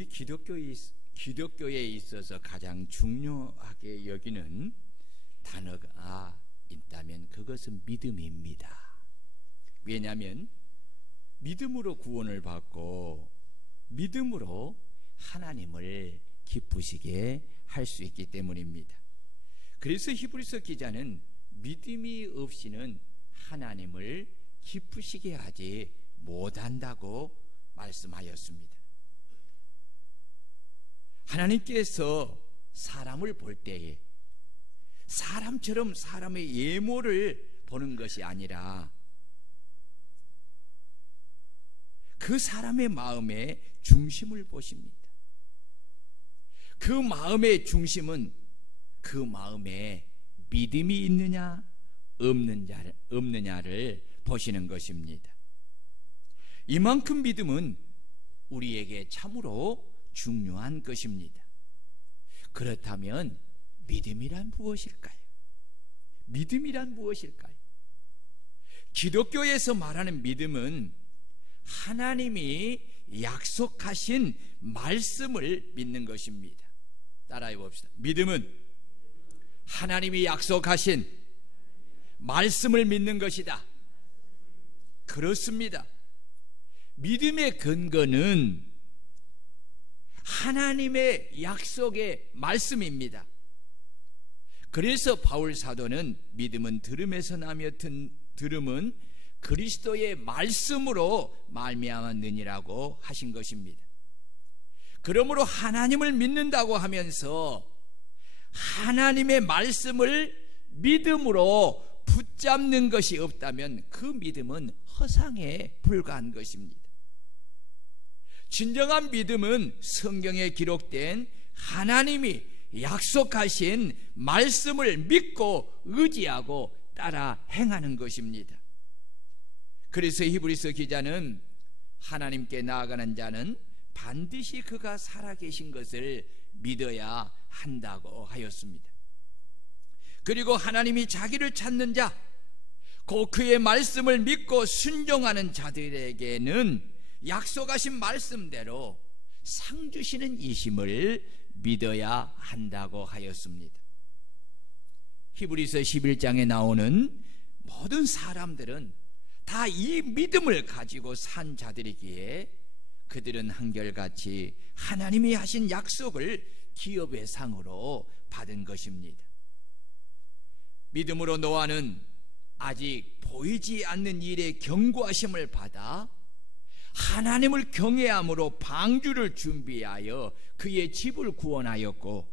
우리 기독교에 있어서 가장 중요하게 여기는 단어가 있다면 그것은 믿음입니다. 왜냐하면 믿음으로 구원을 받고 믿음으로 하나님을 기쁘시게 할 수 있기 때문입니다. 그래서 히브리서 기자는 믿음이 없이는 하나님을 기쁘시게 하지 못한다고 말씀하였습니다. 하나님께서 사람을 볼 때에 사람처럼 사람의 외모를 보는 것이 아니라 그 사람의 마음의 중심을 보십니다. 그 마음의 중심은 그 마음에 믿음이 있느냐 없느냐를 보시는 것입니다. 이만큼 믿음은 우리에게 참으로 중요한 것입니다. 그렇다면 믿음이란 무엇일까요? 믿음이란 무엇일까요? 기독교에서 말하는 믿음은 하나님이 약속하신 말씀을 믿는 것입니다. 따라해 봅시다. 믿음은 하나님이 약속하신 말씀을 믿는 것이다. 그렇습니다. 믿음의 근거는 하나님의 약속의 말씀입니다. 그래서 바울 사도는 믿음은 들음에서 나며 들음은 그리스도의 말씀으로 말미암았느니라고 하신 것입니다. 그러므로 하나님을 믿는다고 하면서 하나님의 말씀을 믿음으로 붙잡는 것이 없다면 그 믿음은 허상에 불과한 것입니다. 진정한 믿음은 성경에 기록된 하나님이 약속하신 말씀을 믿고 의지하고 따라 행하는 것입니다. 그래서 히브리서 기자는 하나님께 나아가는 자는 반드시 그가 살아계신 것을 믿어야 한다고 하였습니다. 그리고 하나님이 자기를 찾는 자, 곧 그의 말씀을 믿고 순종하는 자들에게는 약속하신 말씀대로 상 주시는 이심을 믿어야 한다고 하였습니다. 히브리서 11장에 나오는 모든 사람들은 다 이 믿음을 가지고 산 자들이기에 그들은 한결같이 하나님이 하신 약속을 기업의 상으로 받은 것입니다. 믿음으로 노아는 아직 보이지 않는 일의 경고하심을 받아 하나님을 경외함으로 방주를 준비하여 그의 집을 구원하였고,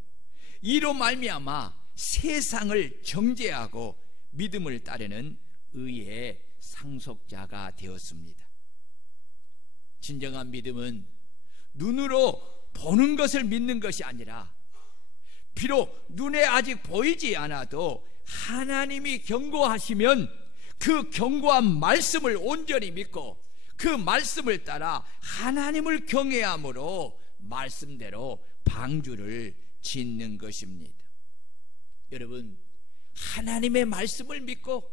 이로 말미암아 세상을 정죄하고 믿음을 따르는 의의 상속자가 되었습니다. 진정한 믿음은 눈으로 보는 것을 믿는 것이 아니라 비록 눈에 아직 보이지 않아도 하나님이 경고하시면 그 경고한 말씀을 온전히 믿고 그 말씀을 따라 하나님을 경외함으로 말씀대로 방주를 짓는 것입니다. 여러분, 하나님의 말씀을 믿고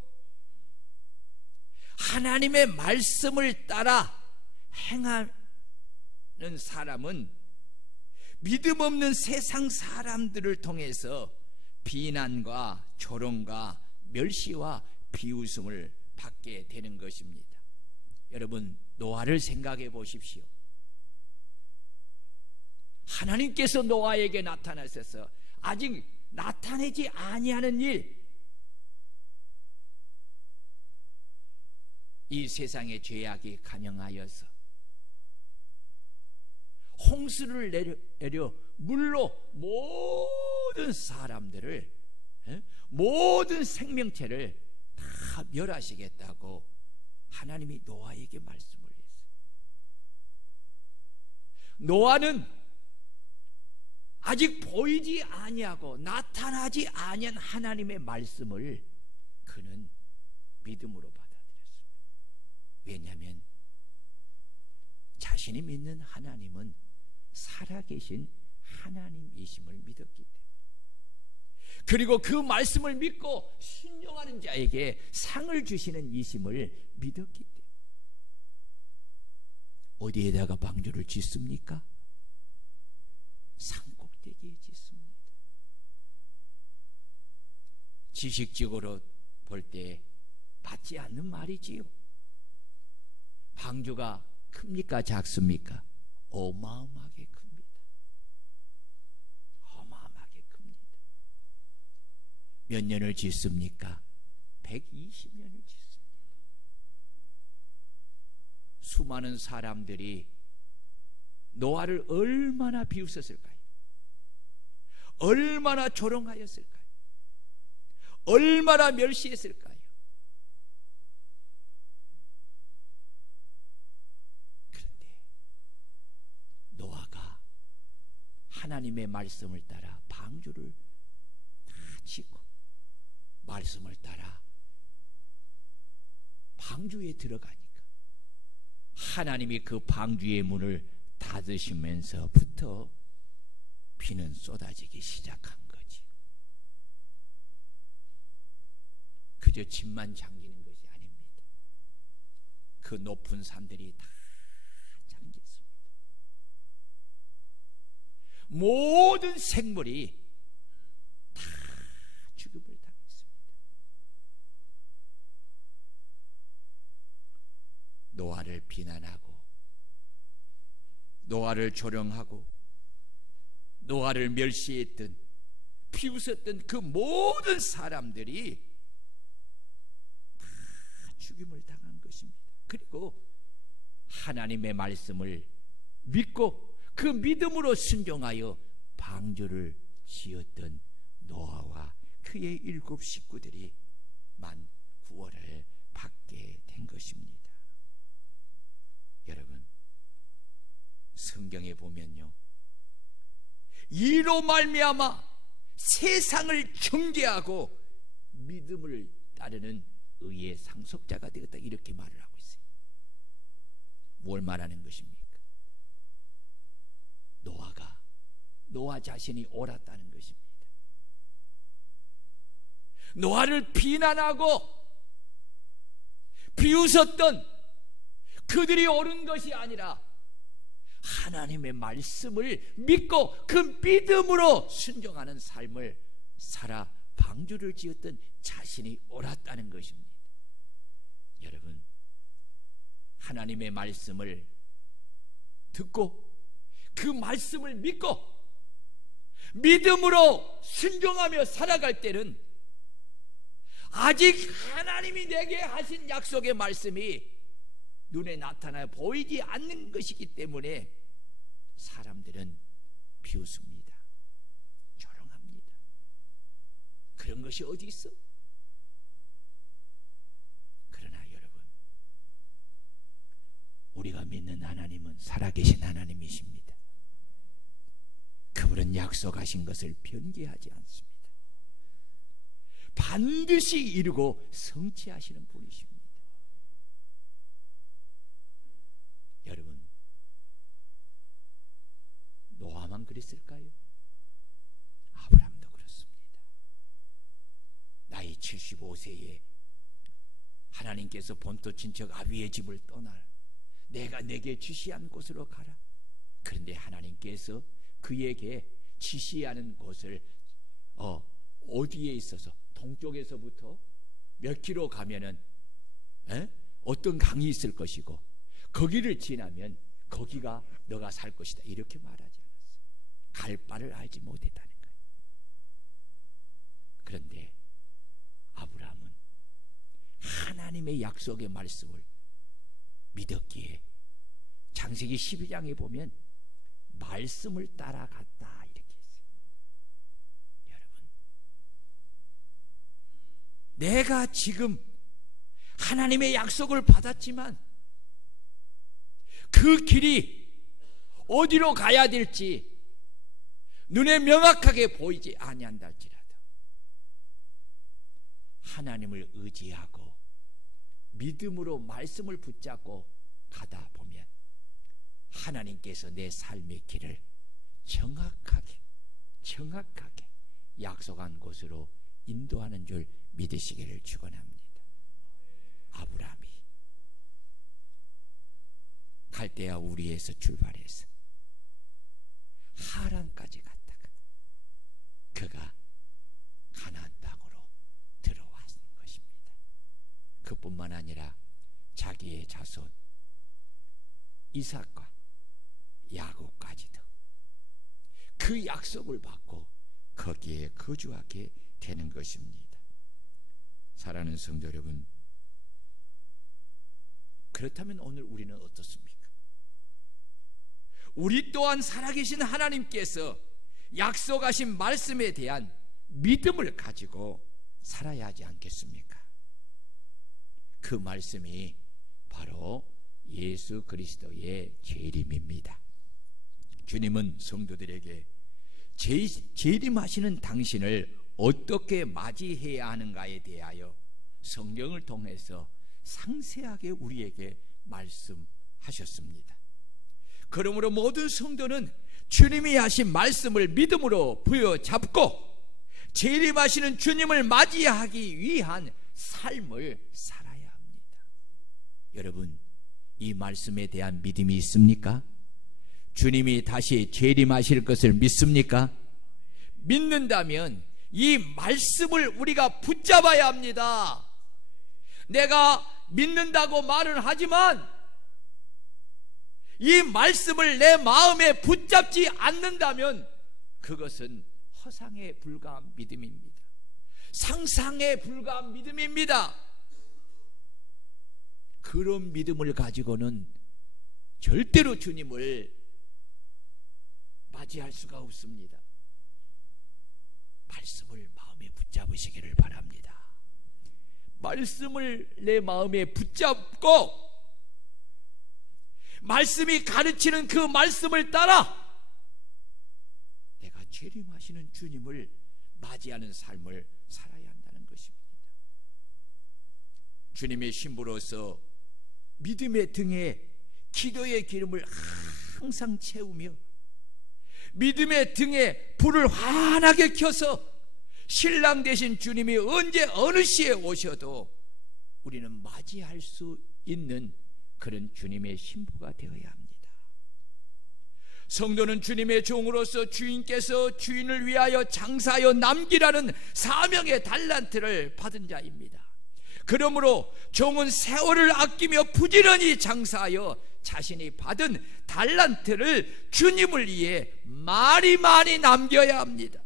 하나님의 말씀을 따라 행하는 사람은 믿음 없는 세상 사람들을 통해서 비난과 조롱과 멸시와 비웃음을 받게 되는 것입니다. 여러분, 노아를 생각해 보십시오. 하나님께서 노아에게 나타나셔서 아직 나타내지 아니하는 일, 이 세상의 죄악이 감영하여서 홍수를 내려 물로 모든 사람들을, 모든 생명체를 다 멸하시겠다고 하나님이 노아에게 말씀을 했어요. 노아는 아직 보이지 아니하고 나타나지 아니한 하나님의 말씀을 그는 믿음으로 받아들였습니다. 왜냐하면 자신이 믿는 하나님은 살아계신 하나님이심을 믿었기 때문에, 그리고 그 말씀을 믿고 순종하는 자에게 상을 주시는 이심을 믿었기 때문에. 어디에다가 방주를 짓습니까? 거기에 짓습니다. 지식적으로 볼 때 맞지 않는 말이지요. 방주가 큽니까 작습니까? 어마어마하게 큽니다. 어마어마하게 큽니다. 몇 년을 짓습니까? 120년을 짓습니다. 수많은 사람들이 노아를 얼마나 비웃었을까요? 얼마나 조롱하였을까요? 얼마나 멸시했을까요? 그런데 노아가 하나님의 말씀을 따라 방주를 다 짓고 말씀을 따라 방주에 들어가니까 하나님이 그 방주의 문을 닫으시면서부터 비는 쏟아지기 시작한 거지. 그저 집만 잠기는 것이 아닙니다. 그 높은 산들이 다 잠겼습니다. 모든 생물이 다 죽음을 당했습니다. 노아를 비난하고 노아를 조롱하고 노아를 멸시했던 비웃었던 그 모든 사람들이 다 죽임을 당한 것입니다. 그리고 하나님의 말씀을 믿고 그 믿음으로 순종하여 방주를 지었던 노아와 그의 7 식구들이 만 구원을 받게 된 것입니다. 여러분, 성경에 보면요, 이로 말미암아 세상을 정죄하고 믿음을 따르는 의의 상속자가 되었다, 이렇게 말을 하고 있어요. 뭘 말하는 것입니까? 노아 자신이 옳았다는 것입니다. 노아를 비난하고 비웃었던 그들이 옳은 것이 아니라 하나님의 말씀을 믿고 그 믿음으로 순종하는 삶을 살아 방주를 지었던 자신이 옳았다는 것입니다. 여러분, 하나님의 말씀을 듣고 그 말씀을 믿고 믿음으로 순종하며 살아갈 때는 아직 하나님이 내게 하신 약속의 말씀이 눈에 나타나 보이지 않는 것이기 때문에 사람들은 비웃습니다. 조롱합니다. 그런 것이 어디 있어? 그러나 여러분, 우리가 믿는 하나님은 살아계신 하나님이십니다. 그분은 약속하신 것을 변개하지 않습니다. 반드시 이루고 성취하시는 분이십니다. 여러분, 노아만 그랬을까요? 아브라함도 그렇습니다. 나이 75세에 하나님께서 본토 친척 아비의 집을 떠나 내가 내게 지시한 곳으로 가라. 그런데 하나님께서 그에게 지시하는 곳을 어디에 있어서 동쪽에서부터 몇 킬로 가면은 어떤 강이 있을 것이고 거기를 지나면 거기가 너가 살 것이다, 이렇게 말하지 않았어요. 갈 바를 알지 못했다는 거예요. 그런데 아브라함은 하나님의 약속의 말씀을 믿었기에 창세기 12장에 보면 말씀을 따라갔다, 이렇게 했어요. 여러분, 내가 지금 하나님의 약속을 받았지만 그 길이 어디로 가야 될지 눈에 명확하게 보이지 아니한다 할지라도 하나님을 의지하고 믿음으로 말씀을 붙잡고 가다 보면 하나님께서 내 삶의 길을 정확하게 약속한 곳으로 인도하는 줄 믿으시기를 축원합니다. 아브라함이 갈대아 우리에서 출발해서 하란까지 갔다가 그가 가나안 땅으로 들어왔는 것입니다. 그뿐만 아니라 자기의 자손 이삭과 야곱까지도 그 약속을 받고 거기에 거주하게 되는 것입니다. 사랑하는 성도 여러분, 그렇다면 오늘 우리는 어떻습니까? 우리 또한 살아계신 하나님께서 약속하신 말씀에 대한 믿음을 가지고 살아야 하지 않겠습니까? 그 말씀이 바로 예수 그리스도의 재림입니다. 주님은 성도들에게 재림하시는 당신을 어떻게 맞이해야 하는가에 대하여 성경을 통해서 상세하게 우리에게 말씀하셨습니다. 그러므로 모든 성도는 주님이 하신 말씀을 믿음으로 부여잡고 재림하시는 주님을 맞이하기 위한 삶을 살아야 합니다. 여러분, 이 말씀에 대한 믿음이 있습니까? 주님이 다시 재림하실 것을 믿습니까? 믿는다면 이 말씀을 우리가 붙잡아야 합니다. 내가 믿는다고 말은 하지만 이 말씀을 내 마음에 붙잡지 않는다면 그것은 허상에 불과한 믿음입니다. 상상에 불과한 믿음입니다. 그런 믿음을 가지고는 절대로 주님을 맞이할 수가 없습니다. 말씀을 마음에 붙잡으시기를 바랍니다. 말씀을 내 마음에 붙잡고 말씀이 가르치는 그 말씀을 따라 내가 재림하시는 주님을 맞이하는 삶을 살아야 한다는 것입니다. 주님의 신부로서 믿음의 등에 기도의 기름을 항상 채우며 믿음의 등에 불을 환하게 켜서 신랑 되신 주님이 언제 어느 시에 오셔도 우리는 맞이할 수 있는 그런 주님의 신부가 되어야 합니다. 성도는 주님의 종으로서 주인께서 주인을 위하여 장사하여 남기라는 사명의 달란트를 받은 자입니다. 그러므로 종은 세월을 아끼며 부지런히 장사하여 자신이 받은 달란트를 주님을 위해 많이 남겨야 합니다.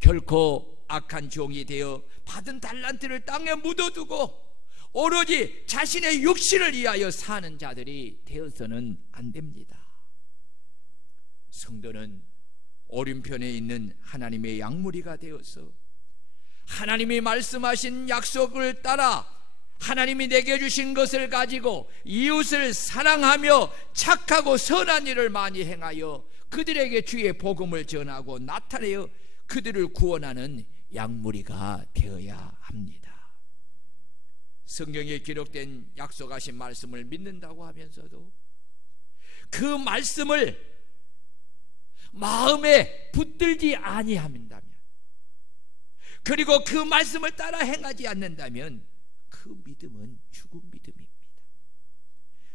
결코 악한 종이 되어 받은 달란트를 땅에 묻어두고 오로지 자신의 육신을 위하여 사는 자들이 되어서는 안 됩니다. 성도는 오른편에 있는 하나님의 양무리가 되어서 하나님이 말씀하신 약속을 따라 하나님이 내게 주신 것을 가지고 이웃을 사랑하며 착하고 선한 일을 많이 행하여 그들에게 주의 복음을 전하고 나타내어 그들을 구원하는 양무리가 되어야 합니다. 성경에 기록된 약속하신 말씀을 믿는다고 하면서도 그 말씀을 마음에 붙들지 아니한다면, 그리고 그 말씀을 따라 행하지 않는다면 그 믿음은 죽은 믿음입니다.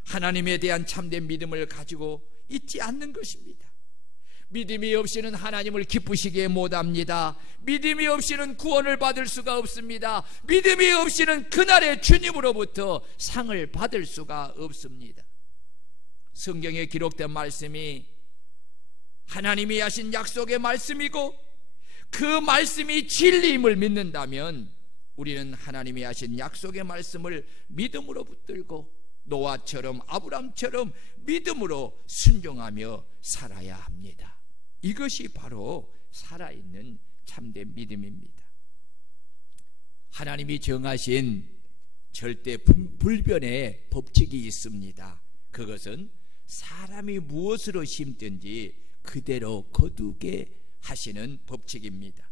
하나님에 대한 참된 믿음을 가지고 있지 않는 것입니다. 믿음이 없이는 하나님을 기쁘시게 못합니다. 믿음이 없이는 구원을 받을 수가 없습니다. 믿음이 없이는 그날의 주님으로부터 상을 받을 수가 없습니다. 성경에 기록된 말씀이 하나님이 하신 약속의 말씀이고 그 말씀이 진리임을 믿는다면 우리는 하나님이 하신 약속의 말씀을 믿음으로 붙들고 노아처럼 아브람처럼 믿음으로 순종하며 살아야 합니다. 이것이 바로 살아있는 참된 믿음입니다. 하나님이 정하신 절대 불변의 법칙이 있습니다. 그것은 사람이 무엇으로 심든지 그대로 거두게 하시는 법칙입니다.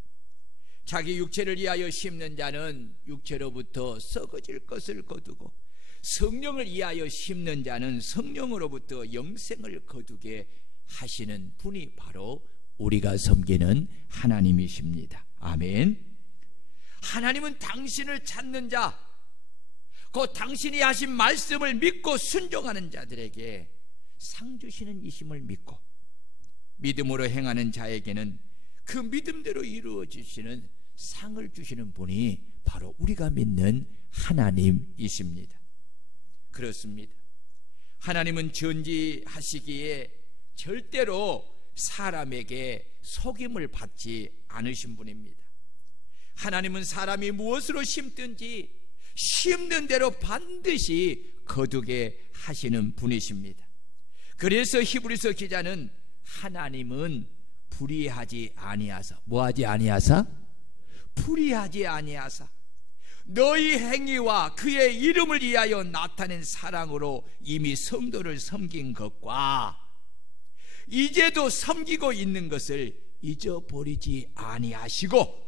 자기 육체를 위하여 심는 자는 육체로부터 썩어질 것을 거두고 성령을 위하여 심는 자는 성령으로부터 영생을 거두게 하시는 분이 바로 우리가 섬기는 하나님이십니다. 아멘. 하나님은 당신을 찾는 자, 그 당신이 하신 말씀을 믿고 순종하는 자들에게 상 주시는 이심을 믿고 믿음으로 행하는 자에게는 그 믿음대로 이루어 주시는 상을 주시는 분이 바로 우리가 믿는 하나님이십니다. 그렇습니다. 하나님은 전지하시기에 절대로 사람에게 속임을 받지 않으신 분입니다. 하나님은 사람이 무엇으로 심든지 심는 대로 반드시 거두게 하시는 분이십니다. 그래서 히브리서 기자는 하나님은 불의하지 아니하사, 뭐하지 아니하사? 불의하지 아니하사 너희 행위와 그의 이름을 위하여 나타낸 사랑으로 이미 성도를 섬긴 것과 이제도 섬기고 있는 것을 잊어버리지 아니하시고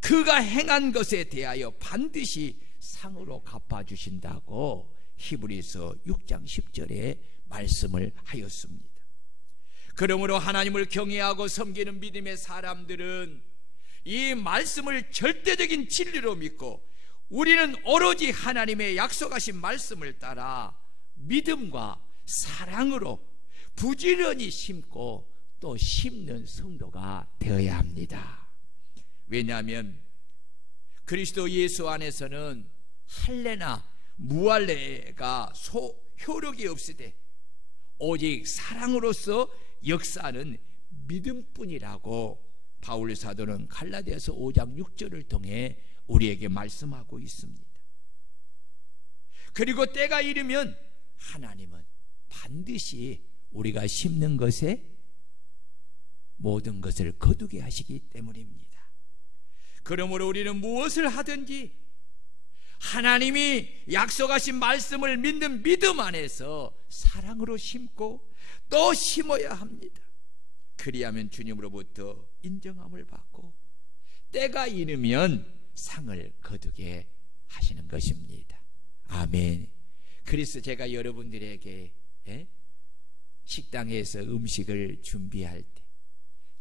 그가 행한 것에 대하여 반드시 상으로 갚아주신다고 히브리서 6장 10절에 말씀을 하였습니다. 그러므로 하나님을 경외하고 섬기는 믿음의 사람들은 이 말씀을 절대적인 진리로 믿고 우리는 오로지 하나님의 약속하신 말씀을 따라 믿음과 사랑으로 부지런히 심고 또 심는 성도가 되어야 합니다. 왜냐하면 그리스도 예수 안에서는 할례나 무할례가 효력이 없으되 오직 사랑으로서 역사하는 믿음뿐이라고 바울 사도는 갈라디아서 5장 6절을 통해 우리에게 말씀하고 있습니다. 그리고 때가 이르면 하나님은 반드시 우리가 심는 것에 모든 것을 거두게 하시기 때문입니다. 그러므로 우리는 무엇을 하든지 하나님이 약속하신 말씀을 믿는 믿음 안에서 사랑으로 심고 또 심어야 합니다. 그리하면 주님으로부터 인정함을 받고 때가 이르면 상을 거두게 하시는 것입니다. 아멘. 그래서 제가 여러분들에게 식당에서 음식을 준비할 때,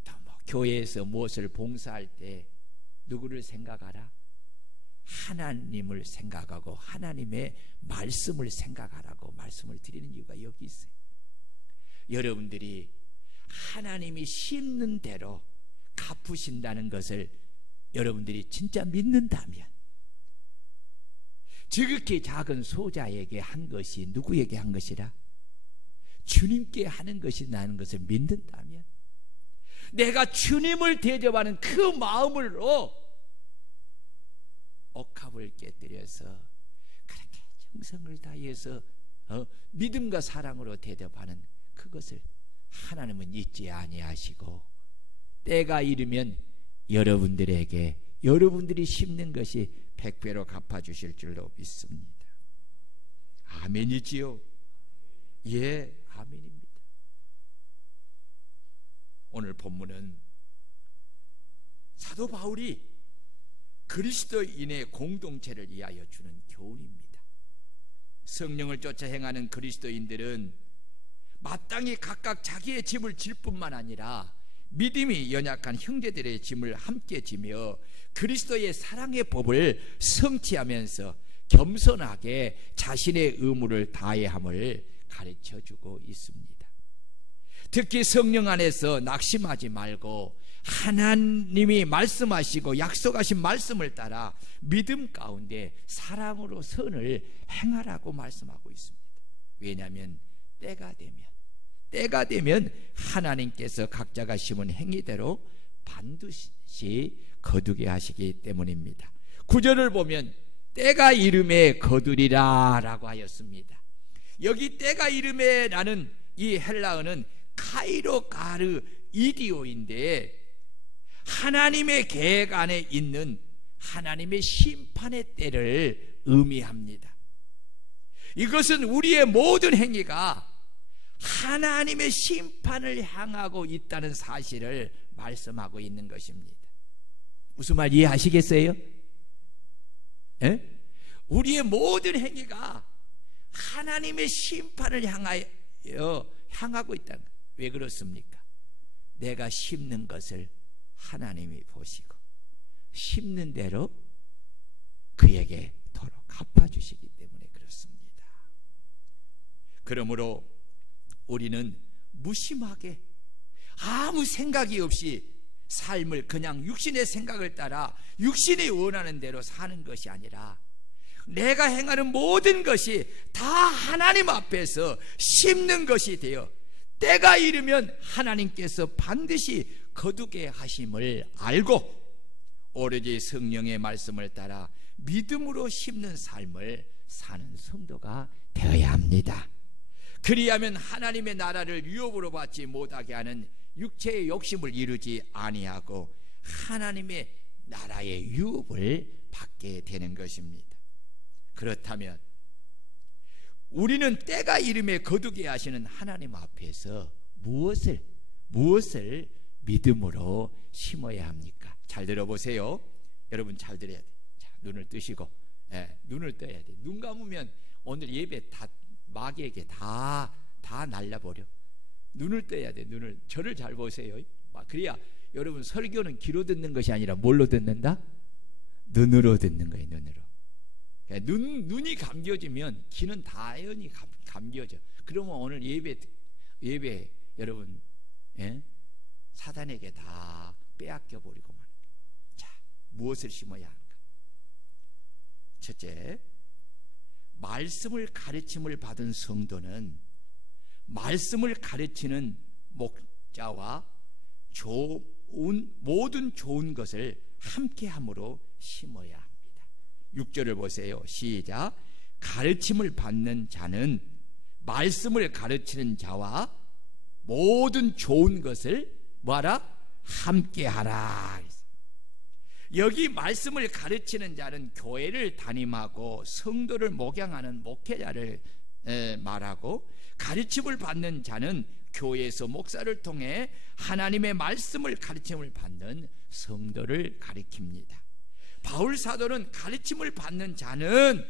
또 교회에서 무엇을 봉사할 때 누구를 생각하라? 하나님을 생각하고 하나님의 말씀을 생각하라고 말씀을 드리는 이유가 여기 있어요. 여러분들이 하나님이 심는 대로 갚으신다는 것을 여러분들이 진짜 믿는다면, 지극히 작은 소자에게 한 것이 누구에게 한 것이라? 주님께 하는 것이라는 것을 믿는다면, 내가 주님을 대접하는 그 마음으로 옥합을 깨뜨려서 그렇게 정성을 다해서 믿음과 사랑으로 대접하는 그것을 하나님은 잊지 아니하시고 때가 이르면 여러분들에게 여러분들이 심는 것이 100배로 갚아주실 줄로 믿습니다. 아멘이지요? 예, 아멘입니다. 오늘 본문은 사도 바울이 그리스도인의 공동체를 위하여 주는 교훈입니다. 성령을 쫓아 행하는 그리스도인들은 마땅히 각각 자기의 짐을 질 뿐만 아니라 믿음이 연약한 형제들의 짐을 함께 지며 그리스도의 사랑의 법을 성취하면서 겸손하게 자신의 의무를 다해야 함을 가르쳐주고 있습니다. 특히 성령 안에서 낙심하지 말고 하나님이 말씀하시고 약속하신 말씀을 따라 믿음 가운데 사랑으로 선을 행하라고 말씀하고 있습니다. 왜냐하면 때가 되면 하나님께서 각자가 심은 행위대로 반드시 거두게 하시기 때문입니다. 9절을 보면 때가 이름에 거두리라 라고 하였습니다. 여기 때가 이름에 라는 이 헬라어는 카이로가르 이디오인데 하나님의 계획 안에 있는 하나님의 심판의 때를 의미합니다. 이것은 우리의 모든 행위가 하나님의 심판을 향하고 있다는 사실을 말씀하고 있는 것입니다. 무슨 말 이해하시겠어요? 에? 우리의 모든 행위가 하나님의 심판을 향하고 있다는 거예요. 왜 그렇습니까? 내가 심는 것을 하나님이 보시고 심는 대로 그에게 도로 갚아주시기 때문에 그렇습니다. 그러므로 우리는 무심하게 아무 생각이 없이 삶을 그냥 육신의 생각을 따라 육신이 원하는 대로 사는 것이 아니라 내가 행하는 모든 것이 다 하나님 앞에서 심는 것이 되어 때가 이르면 하나님께서 반드시 거두게 하심을 알고 오로지 성령의 말씀을 따라 믿음으로 심는 삶을 사는 성도가 되어야 합니다. 그리하면 하나님의 나라를 유업으로 받지 못하게 하는 육체의 욕심을 이루지 아니하고 하나님의 나라의 유업을 받게 되는 것입니다. 그렇다면 우리는 때가 이름에 거두게 하시는 하나님 앞에서 무엇을 믿음으로 심어야 합니까? 잘 들어보세요. 여러분 잘 들어야 돼. 자, 눈을 뜨시고, 눈을 떠야 돼. 눈 감으면 오늘 예배 다 마귀에게 다 날려버려. 눈을 떠야 돼. 저를 잘 보세요. 그래야 여러분 설교는 귀로 듣는 것이 아니라 뭘로 듣는다? 눈으로 듣는 거예요. 눈으로. 눈이 감겨지면 귀는 당연히 감겨져. 그러면 오늘 예배 여러분 사단에게 다 빼앗겨 버리고 말. 자, 무엇을 심어야 할까? 첫째, 말씀을 가르침을 받은 성도는 말씀을 가르치는 목자와 모든 좋은 것을 함께함으로 심어야 합니다. 6절을 보세요. 시작. 가르침을 받는 자는 말씀을 가르치는 자와 모든 좋은 것을 뭐하라? 함께하라. 여기 말씀을 가르치는 자는 교회를 담임하고 성도를 목양하는 목회자를 말하고, 가르침을 받는 자는 교회에서 목사를 통해 하나님의 말씀을 가르침을 받는 성도를 가리킵니다. 바울 사도는 가르침을 받는 자는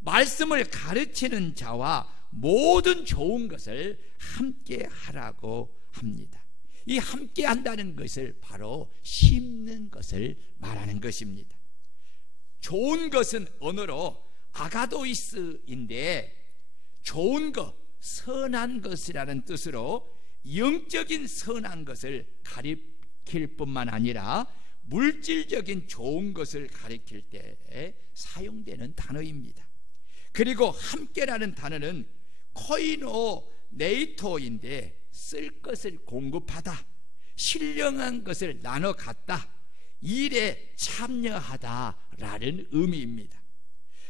말씀을 가르치는 자와 모든 좋은 것을 함께 하라고 합니다. 이 함께 한다는 것을 바로 심는 것을 말하는 것입니다. 좋은 것은 언어로 아가도이스인데, 좋은 것, 선한 것이라는 뜻으로 영적인 선한 것을 가리킬 뿐만 아니라 물질적인 좋은 것을 가리킬 때에 사용되는 단어입니다. 그리고 함께라는 단어는 코이노네이토인데, 쓸 것을 공급하다, 신령한 것을 나눠 갖다, 일에 참여하다라는 의미입니다.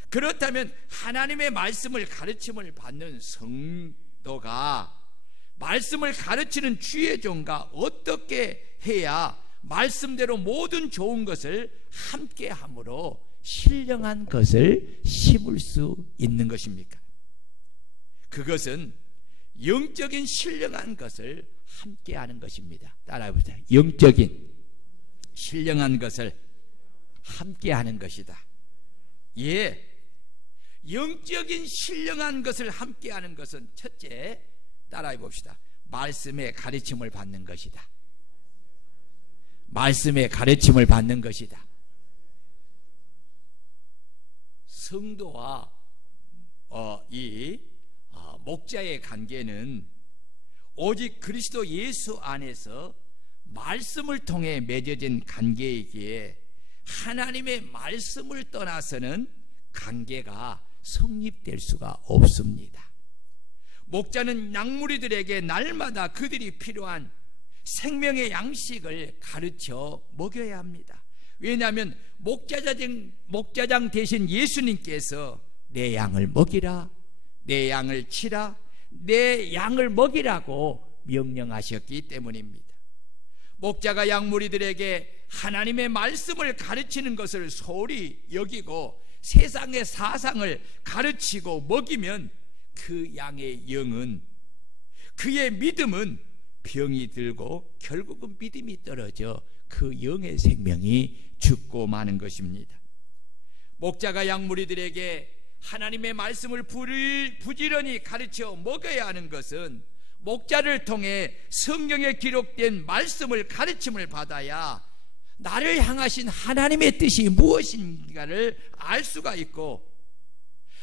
그렇다면 하나님의 말씀을 가르침을 받는 성도가 말씀을 가르치는 주의 종과 어떻게 해야 말씀대로 모든 좋은 것을 함께 함으로 신령한 것을 심을 수 있는 것입니까? 그것은 영적인 신령한 것을 함께 하는 것입니다. 따라해보세요. 영적인 신령한 것을 함께 하는 것이다. 예, 영적인 신령한 것을 함께 하는 것은 첫째, 따라해 봅시다. 말씀의 가르침을 받는 것이다. 말씀의 가르침을 받는 것이다. 성도와 목자의 관계는 오직 그리스도 예수 안에서 말씀을 통해 맺어진 관계이기에 하나님의 말씀을 떠나서는 관계가 성립될 수가 없습니다. 목자는 양무리들에게 날마다 그들이 필요한 생명의 양식을 가르쳐 먹여야 합니다. 왜냐하면 목자장 대신 예수님께서 내 양을 먹이라, 내 양을 치라, 내 양을 먹이라고 명령하셨기 때문입니다. 목자가 양무리들에게 하나님의 말씀을 가르치는 것을 소홀히 여기고 세상의 사상을 가르치고 먹이면 그 양의 영은, 그의 믿음은 병이 들고 결국은 믿음이 떨어져 그 영의 생명이 죽고 마는 것입니다. 목자가 양무리들에게 하나님의 말씀을 부지런히 가르쳐 먹어야 하는 것은 목자를 통해 성경에 기록된 말씀을 가르침을 받아야 나를 향하신 하나님의 뜻이 무엇인가를 알 수가 있고,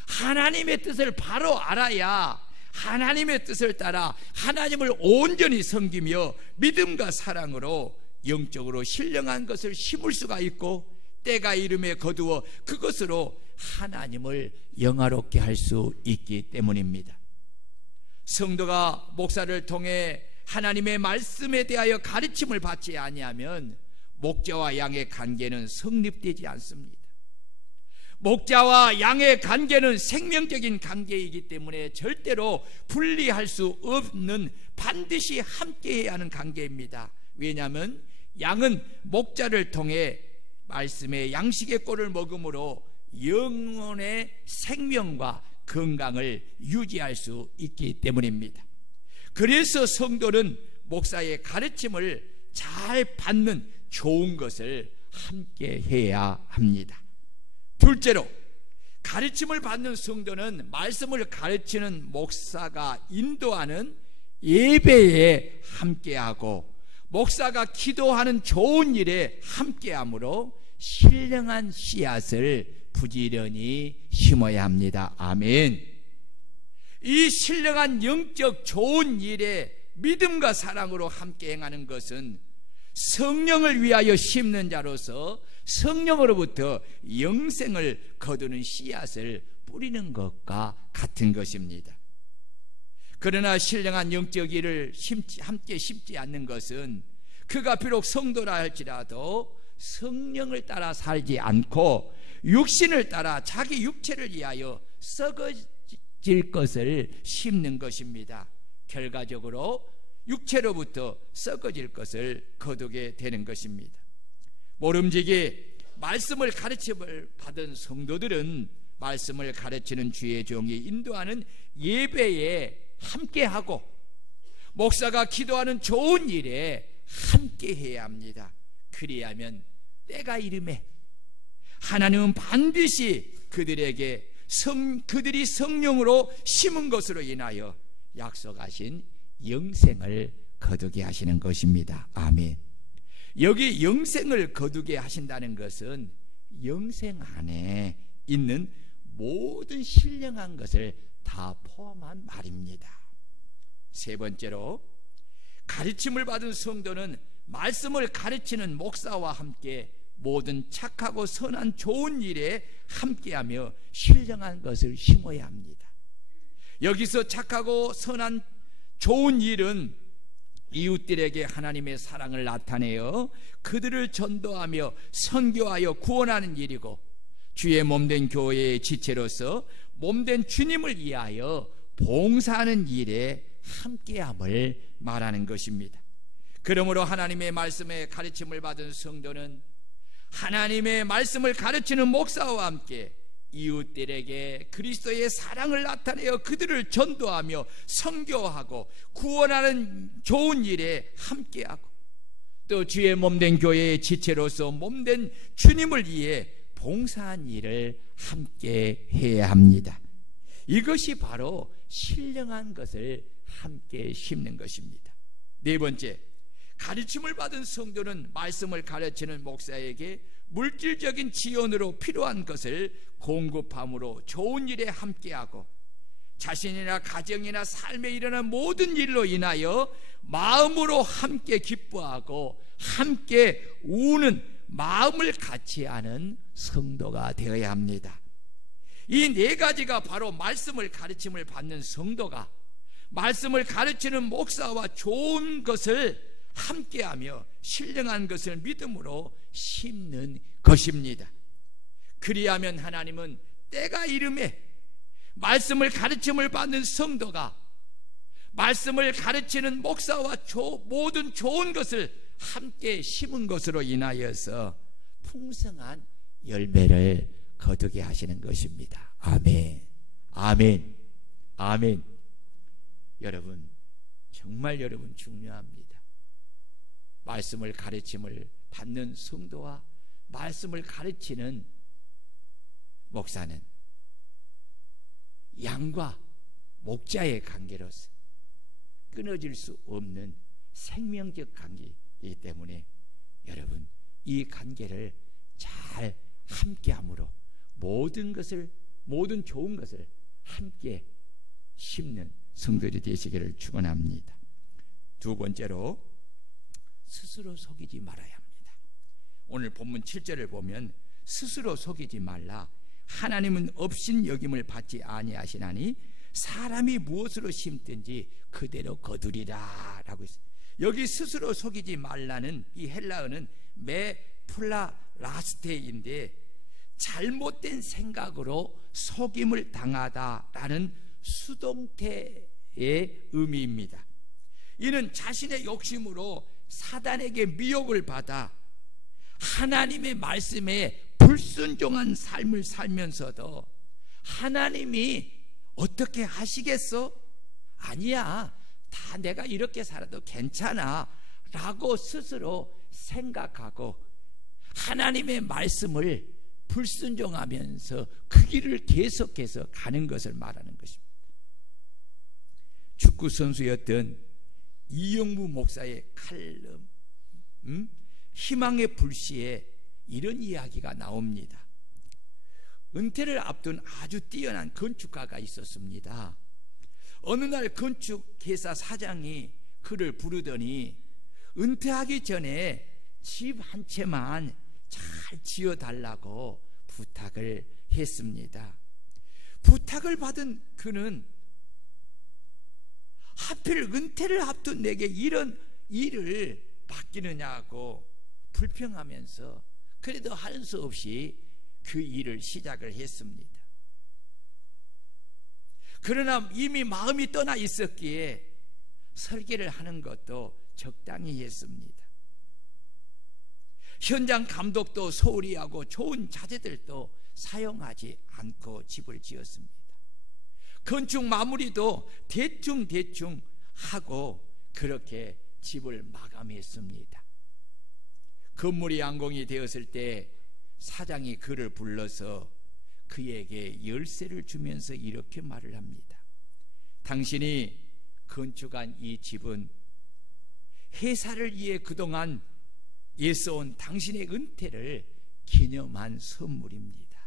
하나님의 뜻을 바로 알아야 하나님의 뜻을 따라 하나님을 온전히 섬기며 믿음과 사랑으로 영적으로 신령한 것을 심을 수가 있고, 때가 이름에 거두어 그것으로 하나님을 영화롭게 할 수 있기 때문입니다. 성도가 목사를 통해 하나님의 말씀에 대하여 가르침을 받지 아니하면 목자와 양의 관계는 성립되지 않습니다. 목자와 양의 관계는 생명적인 관계이기 때문에 절대로 분리할 수 없는, 반드시 함께해야 하는 관계입니다. 왜냐하면 양은 목자를 통해 말씀의 양식의 꼴을 먹음으로 영혼의 생명과 건강을 유지할 수 있기 때문입니다. 그래서 성도는 목사의 가르침을 잘 받는 좋은 것을 함께 해야 합니다. 둘째로, 가르침을 받는 성도는 말씀을 가르치는 목사가 인도하는 예배에 함께하고, 목사가 기도하는 좋은 일에 함께하므로 신령한 씨앗을 부지런히 심어야 합니다. 아멘. 이 신령한 영적 좋은 일에 믿음과 사랑으로 함께 행하는 것은 성령을 위하여 심는 자로서 성령으로부터 영생을 거두는 씨앗을 뿌리는 것과 같은 것입니다. 그러나 신령한 영적 일을 함께 심지 않는 것은 그가 비록 성도라 할지라도 성령을 따라 살지 않고 육신을 따라 자기 육체를 위하여 썩어질 것을 심는 것입니다. 결과적으로 육체로부터 썩어질 것을 거두게 되는 것입니다. 모름지기 말씀을 가르침을 받은 성도들은 말씀을 가르치는 주의 종이 인도하는 예배에 함께하고, 목사가 기도하는 좋은 일에 함께해야 합니다. 그리하면 때가 이름에 하나님은 반드시 그들이 성령으로 심은 것으로 인하여 약속하신 영생을 거두게 하시는 것입니다. 아멘. 여기 영생을 거두게 하신다는 것은 영생 안에 있는 모든 신령한 것을 다 포함한 말입니다. 세 번째로, 가르침을 받은 성도는 말씀을 가르치는 목사와 함께 모든 착하고 선한 좋은 일에 함께하며 신령한 것을 심어야 합니다. 여기서 착하고 선한 좋은 일은 이웃들에게 하나님의 사랑을 나타내어 그들을 전도하며 선교하여 구원하는 일이고, 주의 몸된 교회의 지체로서 몸된 주님을 위하여 봉사하는 일에 함께함을 말하는 것입니다. 그러므로 하나님의 말씀에 가르침을 받은 성도는 하나님의 말씀을 가르치는 목사와 함께 이웃들에게 그리스도의 사랑을 나타내어 그들을 전도하며 선교하고 구원하는 좋은 일에 함께하고, 또 주의 몸된 교회의 지체로서 몸된 주님을 위해 봉사한 일을 함께 해야 합니다. 이것이 바로 신령한 것을 함께 심는 것입니다. 네 번째, 가르침을 받은 성도는 말씀을 가르치는 목사에게 물질적인 지원으로 필요한 것을 공급함으로 좋은 일에 함께하고, 자신이나 가정이나 삶에 일어난 모든 일로 인하여 마음으로 함께 기뻐하고 함께 우는 마음을 같이 하는 성도가 되어야 합니다. 이 네 가지가 바로 말씀을 가르침을 받는 성도가 말씀을 가르치는 목사와 좋은 것을 함께하며 신령한 것을 믿음으로 심는 것입니다. 그리하면 하나님은 때가 이름에 말씀을 가르침을 받는 성도가 말씀을 가르치는 목사와 모든 좋은 것을 함께 심은 것으로 인하여서 풍성한 열매를 거두게 하시는 것입니다. 아멘, 아멘, 아멘. 여러분, 정말 여러분 중요합니다. 말씀을 가르침을 받는 성도와 말씀을 가르치는 목사는 양과 목자의 관계로서 끊어질 수 없는 생명적 관계이기 때문에 여러분, 이 관계를 잘 함께함으로 모든 좋은 것을 함께 심는 성도들이 되시기를 축원합니다. 두 번째로, 스스로 속이지 말아야 합니다. 오늘 본문 7절을 보면 스스로 속이지 말라. 하나님은 업신여김을 받지 아니하시나니 사람이 무엇으로 심든지 그대로 거두리라 라고 했어요. 여기 스스로 속이지 말라는 이 헬라어는 메플라라스테인데 잘못된 생각으로 속임을 당하다라는 수동태의 의미입니다. 이는 자신의 욕심으로 사단에게 미혹을 받아 하나님의 말씀에 불순종한 삶을 살면서도 하나님이 어떻게 하시겠어? 아니야, 다 내가 이렇게 살아도 괜찮아 라고 스스로 생각하고 하나님의 말씀을 불순종하면서 그 길을 계속해서 가는 것을 말하는 것입니다. 축구 선수였던 이영무 목사의 칼럼 희망의 불씨에 이런 이야기가 나옵니다. 은퇴를 앞둔 아주 뛰어난 건축가가 있었습니다. 어느 날 건축회사 사장이 그를 부르더니 은퇴하기 전에 집 한 채만 잘 지어달라고 부탁을 했습니다. 부탁을 받은 그는 하필 은퇴를 앞둔 내게 이런 일을 맡기느냐고 불평하면서 그래도 할 수 없이 그 일을 시작을 했습니다. 그러나 이미 마음이 떠나 있었기에 설계를 하는 것도 적당히 했습니다. 현장 감독도 소홀히 하고 좋은 자재들도 사용하지 않고 집을 지었습니다. 건축 마무리도 대충 하고 그렇게 집을 마감했습니다. 건물이 완공이 되었을 때 사장이 그를 불러서 그에게 열쇠를 주면서 이렇게 말을 합니다. 당신이 건축한 이 집은 회사를 위해 그동안 애써온 당신의 은퇴를 기념한 선물입니다.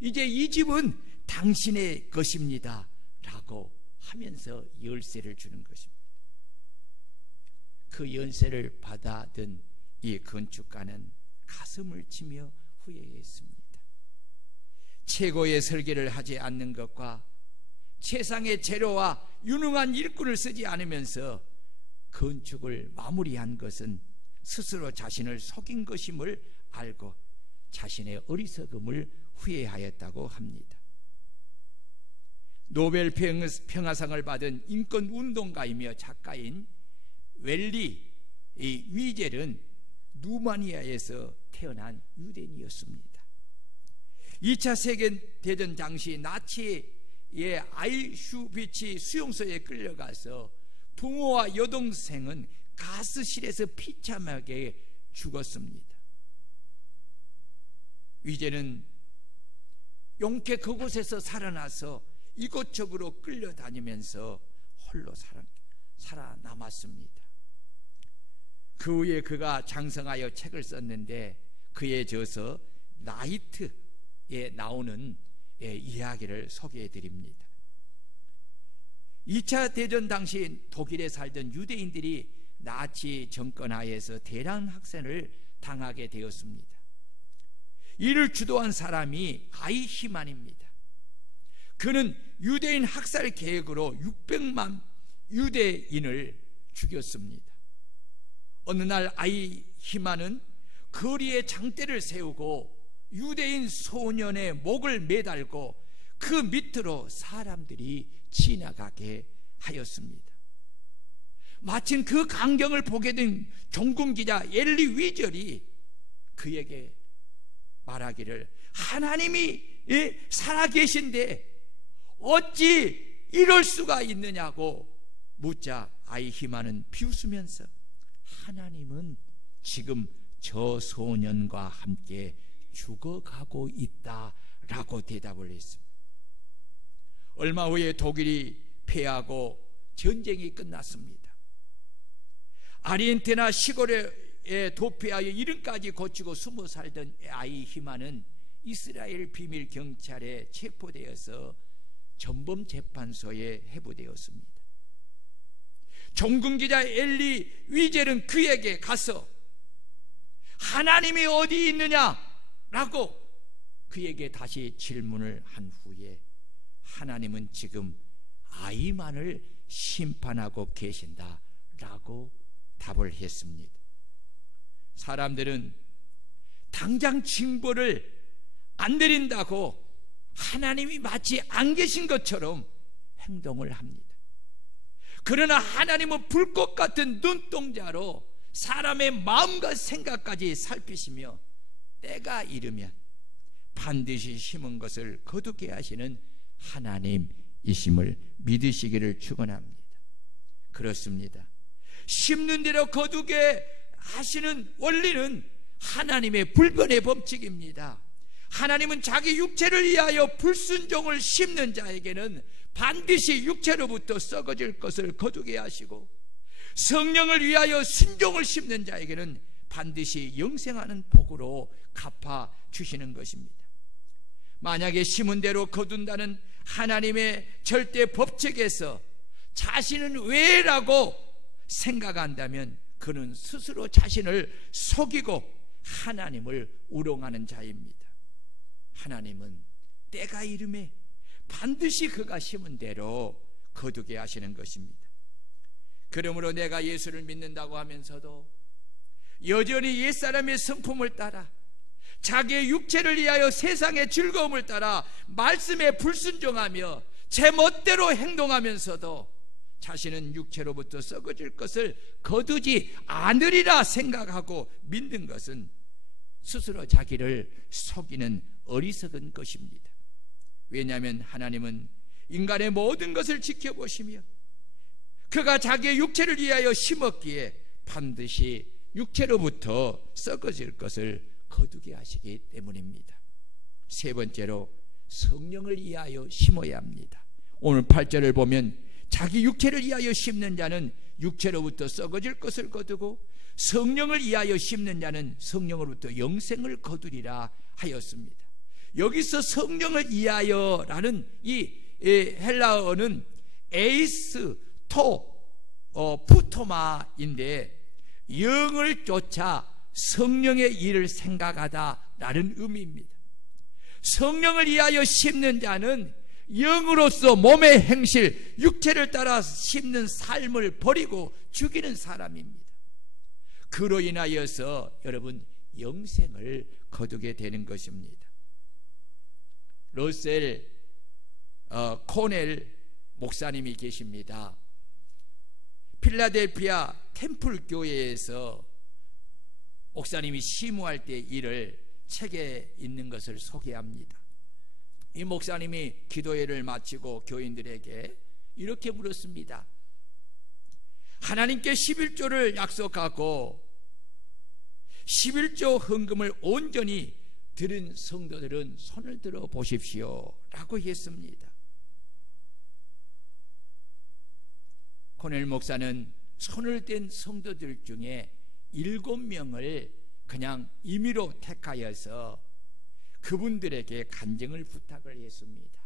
이제 이 집은 당신의 것입니다 라고 하면서 열쇠를 주는 것입니다. 그 열쇠를 받아든 이 건축가는 가슴을 치며 후회했습니다. 최고의 설계를 하지 않는 것과 최상의 재료와 유능한 일꾼을 쓰지 않으면서 건축을 마무리한 것은 스스로 자신을 속인 것임을 알고 자신의 어리석음을 후회하였다고 합니다. 노벨 평화상을 받은 인권운동가이며 작가인 웰리 위젤은 루마니아에서 태어난 유대인이었습니다. 2차 세계대전 당시 나치의 아이슈비츠 수용소에 끌려가서 부모와 여동생은 가스실에서 비참하게 죽었습니다. 위젤은 용케 그곳에서 살아나서 이곳저곳으로 끌려다니면서 홀로 살아남았습니다. 그 후에 그가 장성하여 책을 썼는데 그의 저서 나이트에 나오는 이야기를 소개해 드립니다. 2차 대전 당시 독일에 살던 유대인들이 나치 정권 하에서 대량 학살을 당하게 되었습니다. 이를 주도한 사람이 아이히만입니다. 그는 유대인 학살 계획으로 600만 유대인을 죽였습니다. 어느 날 아이히만은 거리에 장대를 세우고 유대인 소년의 목을 매달고 그 밑으로 사람들이 지나가게 하였습니다. 마침 그 광경을 보게 된 종군기자 엘리 위절이 그에게 말하기를 하나님이 살아계신데 어찌 이럴 수가 있느냐고 묻자 아이히만은 비웃으면서 하나님은 지금 저 소년과 함께 죽어가고 있다라고 대답을 했습니다. 얼마 후에 독일이 패하고 전쟁이 끝났습니다. 아르헨티나 시골에 도피하여 이름까지 고치고 숨어 살던 아이히만은 이스라엘 비밀 경찰에 체포되어서 전범 재판소에 해부되었습니다. 종군기자 엘리 위젤은 그에게 가서 하나님이 어디 있느냐라고 그에게 다시 질문을 한 후에 하나님은 지금 아이만을 심판하고 계신다라고 답을 했습니다. 사람들은 당장 징벌을 안 내린다고 하나님이 마치 안 계신 것처럼 행동을 합니다. 그러나 하나님은 불꽃 같은 눈동자로 사람의 마음과 생각까지 살피시며 때가 이르면 반드시 심은 것을 거두게 하시는 하나님이심을 믿으시기를 축원합니다. 그렇습니다. 심는 대로 거두게 하시는 원리는 하나님의 불변의 법칙입니다. 하나님은 자기 육체를 위하여 불순종을 심는 자에게는 반드시 육체로부터 썩어질 것을 거두게 하시고, 성령을 위하여 순종을 심는 자에게는 반드시 영생하는 복으로 갚아 주시는 것입니다. 만약에 심은 대로 거둔다는 하나님의 절대 법칙에서 자신은 왜라고 생각한다면 그는 스스로 자신을 속이고 하나님을 우롱하는 자입니다. 하나님은 때가 이름에 반드시 그가 심은 대로 거두게 하시는 것입니다. 그러므로 내가 예수를 믿는다고 하면서도 여전히 옛사람의 성품을 따라 자기의 육체를 위하여 세상의 즐거움을 따라 말씀에 불순종하며 제 멋대로 행동하면서도 자신은 육체로부터 썩어질 것을 거두지 않으리라 생각하고 믿는 것은 스스로 자기를 속이는 어리석은 것입니다. 왜냐하면 하나님은 인간의 모든 것을 지켜보시며 그가 자기의 육체를 위하여 심었기에 반드시 육체로부터 썩어질 것을 거두게 하시기 때문입니다. 세 번째로 성령을 위하여 심어야 합니다. 오늘 8절을 보면 자기 육체를 위하여 심는 자는 육체로부터 썩어질 것을 거두고 성령을 위하여 심는 자는 성령으로부터 영생을 거두리라 하였습니다. 여기서 성령을 위하여라는 이 헬라어는 에이스 푸토마인데 영을 쫓아 성령의 일을 생각하다라는 의미입니다. 성령을 위하여 심는 자는 영으로서 몸의 행실, 육체를 따라 심는 삶을 버리고 죽이는 사람입니다. 그로 인하여서 여러분 영생을 거두게 되는 것입니다. 러셀 코넬 목사님이 계십니다. 필라델피아 템플 교회에서 목사님이 심우할 때 일을 책에 있는 것을 소개합니다. 이 목사님이 기도회를 마치고 교인들에게 이렇게 물었습니다. 하나님께 11조를 약속하고 11조 헌금을 온전히 드린 성도들은 손을 들어 보십시오 라고 했습니다. 코넬 목사는 손을 댄 성도들 중에 7명을 그냥 임의로 택하여서 그분들에게 간증을 부탁을 했습니다.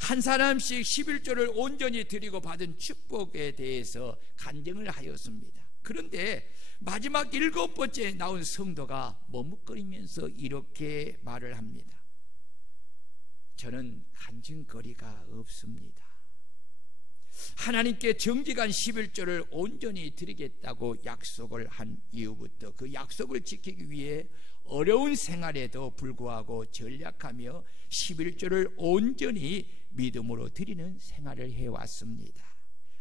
한 사람씩 11조를 온전히 드리고 받은 축복에 대해서 간증을 하였습니다. 그런데 마지막 7번째 나온 성도가 머뭇거리면서 이렇게 말을 합니다. 저는 간증거리가 없습니다. 하나님께 정직한 11조를 온전히 드리겠다고 약속을 한 이후부터 그 약속을 지키기 위해 어려운 생활에도 불구하고 전략하며 11조를 온전히 믿음으로 드리는 생활을 해왔습니다.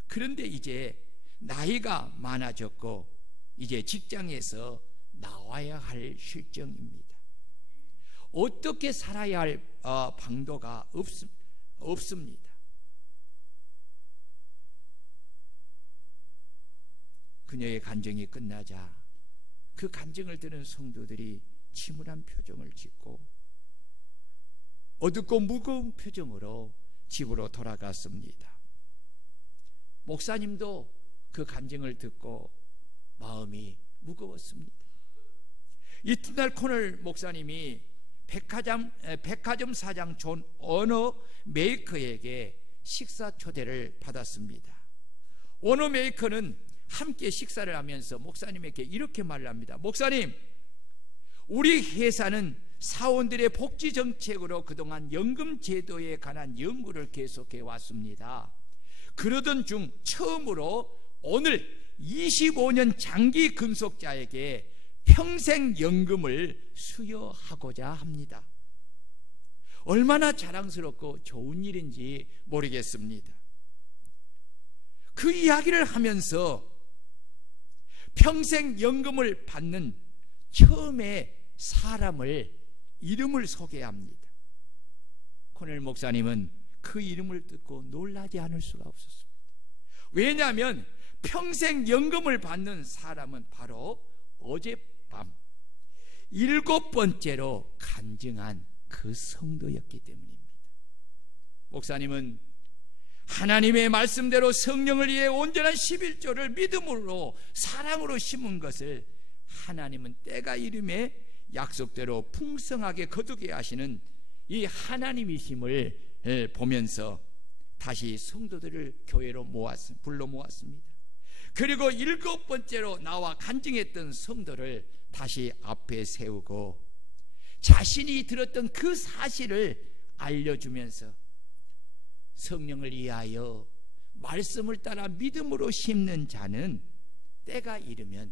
그런데 이제 나이가 많아졌고 이제 직장에서 나와야 할 실정입니다. 어떻게 살아야 할 방도가 없습니다. 그녀의 간증이 끝나자 그 간증을 들은 성도들이 침울한 표정을 짓고 어둡고 무거운 표정으로 집으로 돌아갔습니다. 목사님도 그 간증을 듣고 마음이 무거웠습니다. 이튿날 코넬 목사님이 백화점 사장 존 어너 메이커에게 식사 초대를 받았습니다. 워너메이커는 함께 식사를 하면서 목사님에게 이렇게 말을 합니다. 목사님, 우리 회사는 사원들의 복지 정책으로 그동안 연금 제도에 관한 연구를 계속해 왔습니다. 그러던 중 처음으로 오늘 25년 장기 근속자에게 평생연금을 수여하고자 합니다. 얼마나 자랑스럽고 좋은 일인지 모르겠습니다. 그 이야기를 하면서 평생연금을 받는 처음에 사람을 이름을 소개합니다. 코넬 목사님은 그 이름을 듣고 놀라지 않을 수가 없었습니다. 왜냐하면 평생연금을 받는 사람은 바로 어젯밤 7번째로 간증한 그 성도였기 때문입니다. 목사님은 하나님의 말씀대로 성령을 위해 온전한 11조를 믿음으로 사랑으로 심은 것을 하나님은 때가 이름에 약속대로 풍성하게 거두게 하시는 이 하나님이심을 보면서 다시 성도들을 교회로 불러 모았습니다. 그리고 7번째로 나와 간증했던 성도를 다시 앞에 세우고 자신이 들었던 그 사실을 알려주면서 성령을 위하여 말씀을 따라 믿음으로 심는 자는 때가 이르면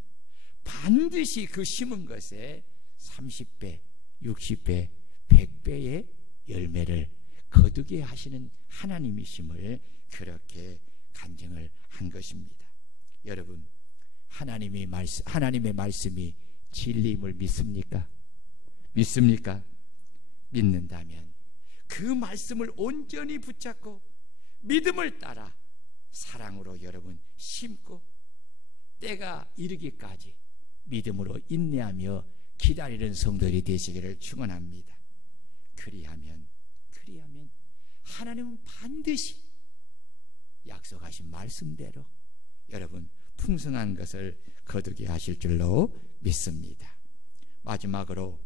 반드시 그 심은 것에 30배, 60배, 100배의 열매를 거두게 하시는 하나님이심을 그렇게 간증을 한 것입니다. 여러분, 하나님의 말씀이 진리임을 믿습니까? 믿습니까? 믿는다면 그 말씀을 온전히 붙잡고 믿음을 따라 사랑으로 여러분 심고 때가 이르기까지 믿음으로 인내하며 기다리는 성도들이 되시기를 축원합니다. 그리하면 하나님은 반드시 약속하신 말씀대로 여러분 풍성한 것을 거두게 하실 줄로 믿습니다. 마지막으로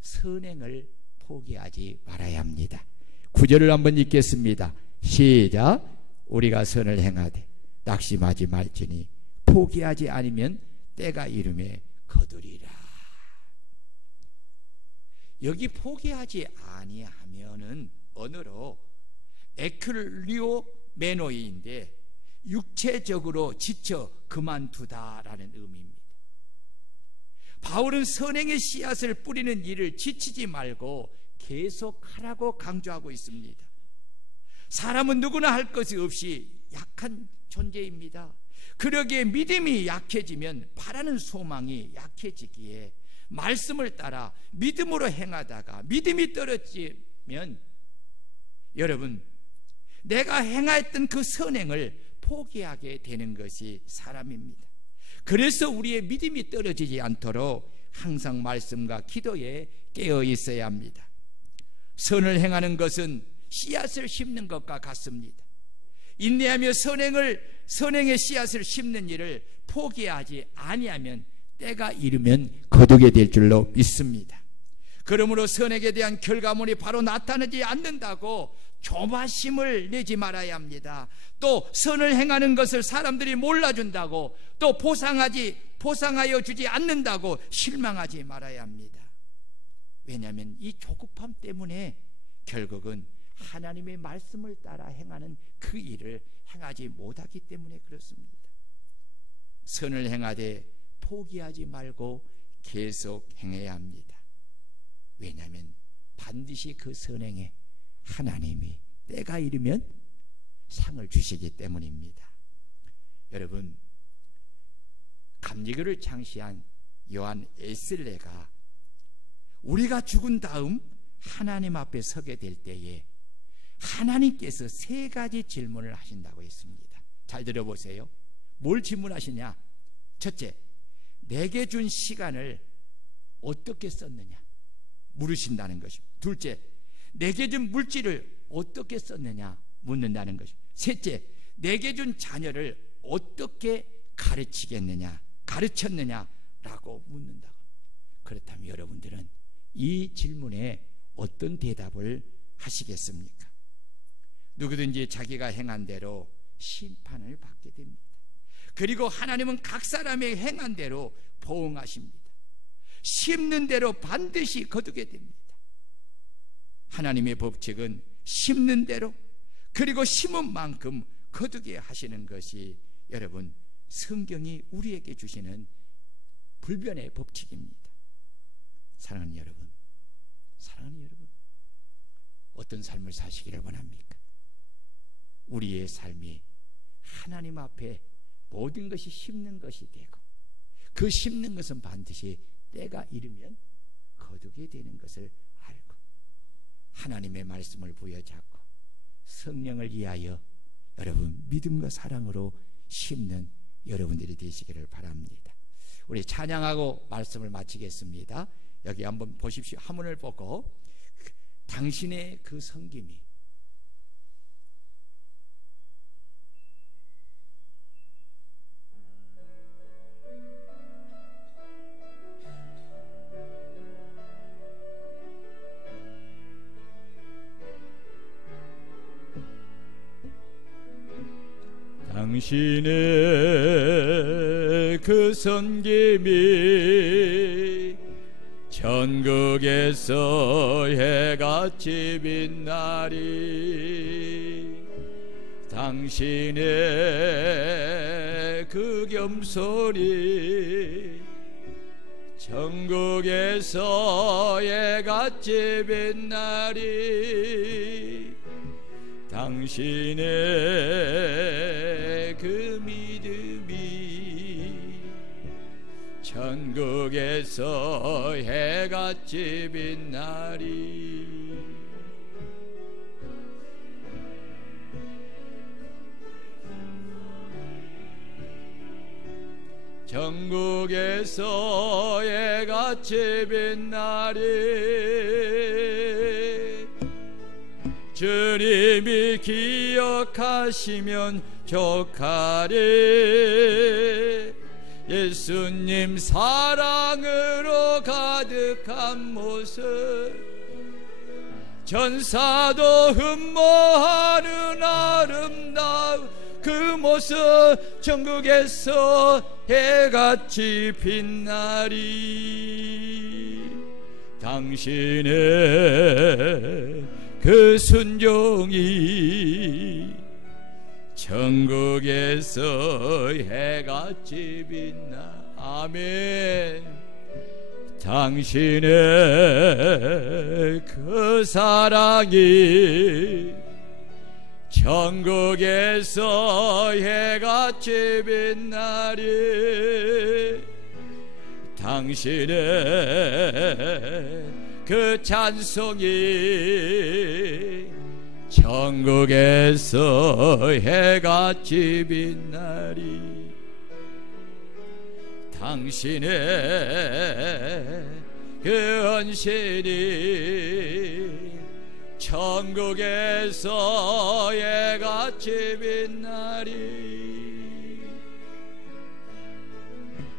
선행을 포기하지 말아야 합니다. 9절을 한번 읽겠습니다. 시작. 우리가 선을 행하되 낙심하지 말지니 포기하지 않으면 때가 이름에 거두리라. 여기 포기하지 아니하면은 언어로 에클리오 메노이인데 육체적으로 지쳐 그만두다라는 의미입니다. 바울은 선행의 씨앗을 뿌리는 일을 지치지 말고 계속하라고 강조하고 있습니다. 사람은 누구나 할 것이 없이 약한 존재입니다. 그러기에 믿음이 약해지면 바라는 소망이 약해지기에 말씀을 따라 믿음으로 행하다가 믿음이 떨어지면 여러분 내가 행하였던 그 선행을 포기하게 되는 것이 사람입니다. 그래서 우리의 믿음이 떨어지지 않도록 항상 말씀과 기도에 깨어 있어야 합니다. 선을 행하는 것은 씨앗을 심는 것과 같습니다. 인내하며 선행의 씨앗을 심는 일을 포기하지 아니하면 때가 이르면 거두게 될 줄로 믿습니다. 그러므로 선행에 대한 결과물이 바로 나타나지 않는다고 조바심을 내지 말아야 합니다. 또 선을 행하는 것을 사람들이 몰라준다고 또 보상하여 주지 않는다고 실망하지 말아야 합니다. 왜냐하면 이 조급함 때문에 결국은 하나님의 말씀을 따라 행하는 그 일을 행하지 못하기 때문에 그렇습니다. 선을 행하되 포기하지 말고 계속 행해야 합니다. 왜냐하면 반드시 그 선행에 하나님이 때가 이르면 상을 주시기 때문입니다. 여러분, 감리교를 창시한 요한 에슬레가 우리가 죽은 다음 하나님 앞에 서게 될 때에 하나님께서 3가지 질문을 하신다고 했습니다. 잘 들어보세요. 뭘 질문하시냐? 첫째, 내게 준 시간을 어떻게 썼느냐 물으신다는 것입니다. 둘째, 내게 준 물질을 어떻게 썼느냐 묻는다는 것입니다. 셋째, 내게 준 자녀를 어떻게 가르쳤느냐라고 묻는다고. 그렇다면 여러분들은 이 질문에 어떤 대답을 하시겠습니까? 누구든지 자기가 행한 대로 심판을 받게 됩니다. 그리고 하나님은 각 사람의 행한 대로 보응하십니다. 심는 대로 반드시 거두게 됩니다. 하나님의 법칙은 심는 대로, 그리고 심은 만큼 거두게 하시는 것이 여러분 성경이 우리에게 주시는 불변의 법칙입니다. 사랑하는 여러분, 어떤 삶을 사시기를 원합니까? 우리의 삶이 하나님 앞에 모든 것이 심는 것이 되고, 그 심는 것은 반드시 때가 이르면 거두게 되는 것을 알고, 하나님의 말씀을 부여잡고 성령을 위하여 여러분 믿음과 사랑으로 심는 여러분들이 되시기를 바랍니다. 우리 찬양하고 말씀을 마치겠습니다. 여기 한번 보십시오. 한문을 보고, 당신의 그 섬김이 당신의 그 섬김이 천국에서 해같이 빛나리. 당신의 그 겸손이 천국에서 해같이 빛나리. 당신의 그 믿음이 천국에서 해같이 빛나리. 천국에서 해같이 빛나리. 주님이 기억하시면 족하리. 예수님 사랑으로 가득한 모습, 전사도 흠모하는 아름다운 그 모습, 천국에서 해같이 빛나리. 당신의 그 순종이 천국에서 해같이 빛나. 아멘. 당신의 그 사랑이 천국에서 해같이 빛나리. 당신의 그 찬송이 천국에서 해같이 빛나리. 당신의 그 헌신이 천국에서 해같이 빛나리.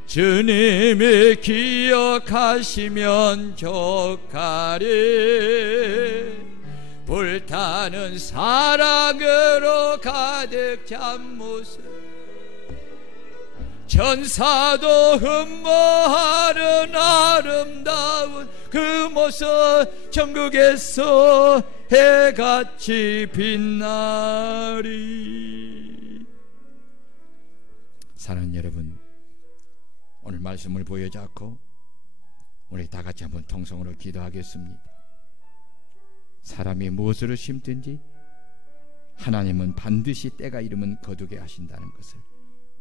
주님이 기억하시면 족하리. 불타는 사랑으로 가득 찬 모습, 전사도 흠모하는 아름다운 그 모습, 천국에서 해같이 빛나리. 사랑하는 여러분, 오늘 말씀을 보여잡고 우리 다 같이 한번 통성으로 기도하겠습니다. 사람이 무엇으로 심든지 하나님은 반드시 때가 이르면 거두게 하신다는 것을